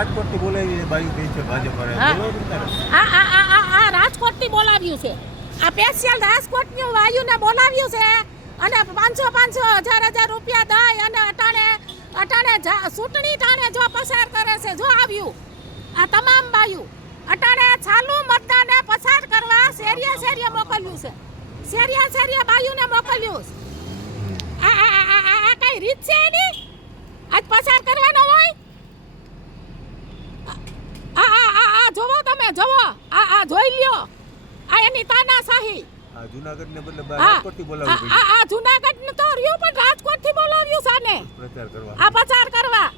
રાજકોટથી બોલાવી બાયુ બે છે ભાજપ આ રાજકોટથી બોલાવ્યું છે. આ સ્પેશિયલ રાજકોટનું વાયુને બોલાવ્યું છે અને 500 રૂપિયા દઈ અને અટાણે ચૂંટણી ટાણે જો પસાર કરે છે. જો આવ્યું આ તમામ બાયુ અટાણે ચાલુ મતદાને પસાર કરવા શેરીએ મોકલ્યું છે. શેરીએ બાયુને મોકલ્યું છે. આ કઈ રીત છે એની? આજ પસાર કરવાનો હોય? આ જોવો તમે જોવો આ જોઈ લ્યો. આ એની તાનાશાહી. જુનાગઢ ને બદલે રાજકોટથી બોલાવ્યું. આ જુનાગઢ ને તો રહ્યું પણ રાજકોટથી બોલાવ્યું સાને પ્રચાર કરવા. આ પ્રચાર કરવા.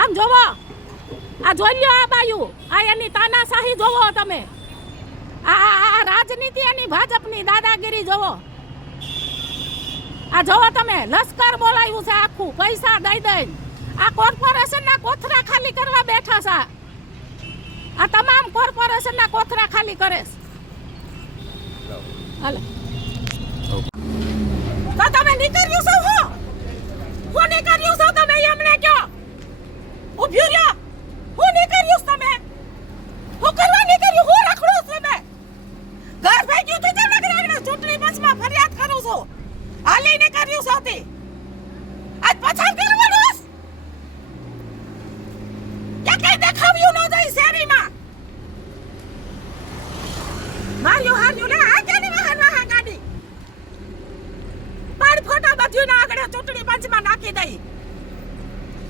આમ જોવો આ જોઈ લ્યો આ બાયુ. આ એની તાનાશાહી જોવો તમે. આ રાજનીતિ એની ભાજપની દાદાગીરી જોવો. આ જોવો તમે લશ્કર બોલાવ્યું છે આખું પૈસા દઈ. આ કોર્પોરેશનના કોથરા ખાલી કરવા બેઠા છે. આ તમામ કોર્પોરેશનના કોથરા ખાલી કરે છે. હાલે તો તમે નીકળ્યું છો હું નીકળ્યું છો તમે એમને કયો ઉભ્યું રહ્યો. હું નીકળ્યું તમે હું કરવા નીકળ્યું. હું રખડું તમે ઘર ભાગ્યું તો જમનગર ચૂંટણી પંચમાં ફરિયાદ કરું છું. હાલી નીકળ્યું છો તે આજ પછાડ કરવાનું કે કઈ દેખાવ્યું ન જાય શેરીમાં. હાર્યું લે આ કેની વાહન ગાડી પાડ ફોટા બધું ના આગળ ચૂંટણી પંચમાં નાખી દઈ.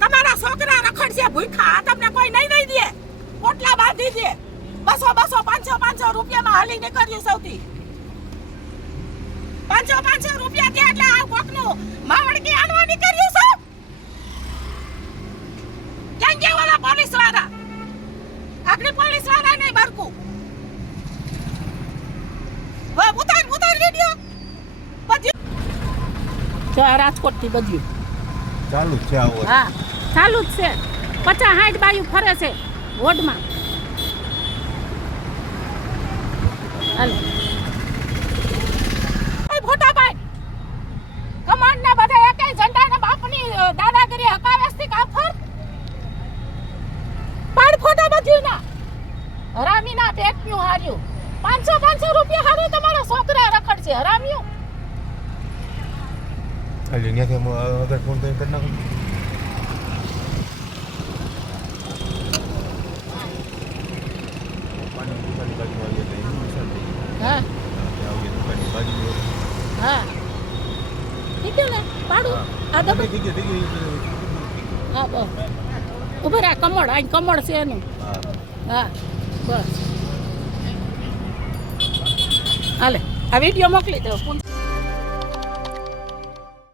તમારા છોકરા રખડશે ભૂખા. આ તમને કોઈ નહીં દઈ દે. પોટલા બાંધી દે. 200 500 રૂપિયામાં હાલી નીકળ્યું સૌથી. 500 રૂપિયા દે એટલે આ કોકનું માવડકી આણવા નીકળ્યું છો. ક્યાં ગયા વાળા પોલીસ વાળા? આપણી પોલીસ વાળા નહીં બરકું. ઉતાર વિડિયો બધું. જો આ રાજકોટથી બધું ચાલુ જ છે આવો. હા ચાલુ જ છે. 50-60 બાયુ ફરે છે વોર્ડમાં. હાલો એ ફોટા પાડ કમાન્ડ ને બધા એકે ઝંડા ને બાપની દાદાગીરી હકાવેસથી કાફર પાડ ફોટા બધું ના હરામીના પેટનું હાર્યું. 500 રૂપિયા હારું તમારા છોકરા રખડશે હરામ્યું. અલી ત્યાંથી અગર ફોન કરી નાખો. હા ઠીક છે ને પાડું આ દબ હા બસ ઉભે રા કમળ આ કમળ છે એનું. હા બસ હાલે આ વિડીયો મોકલી દો.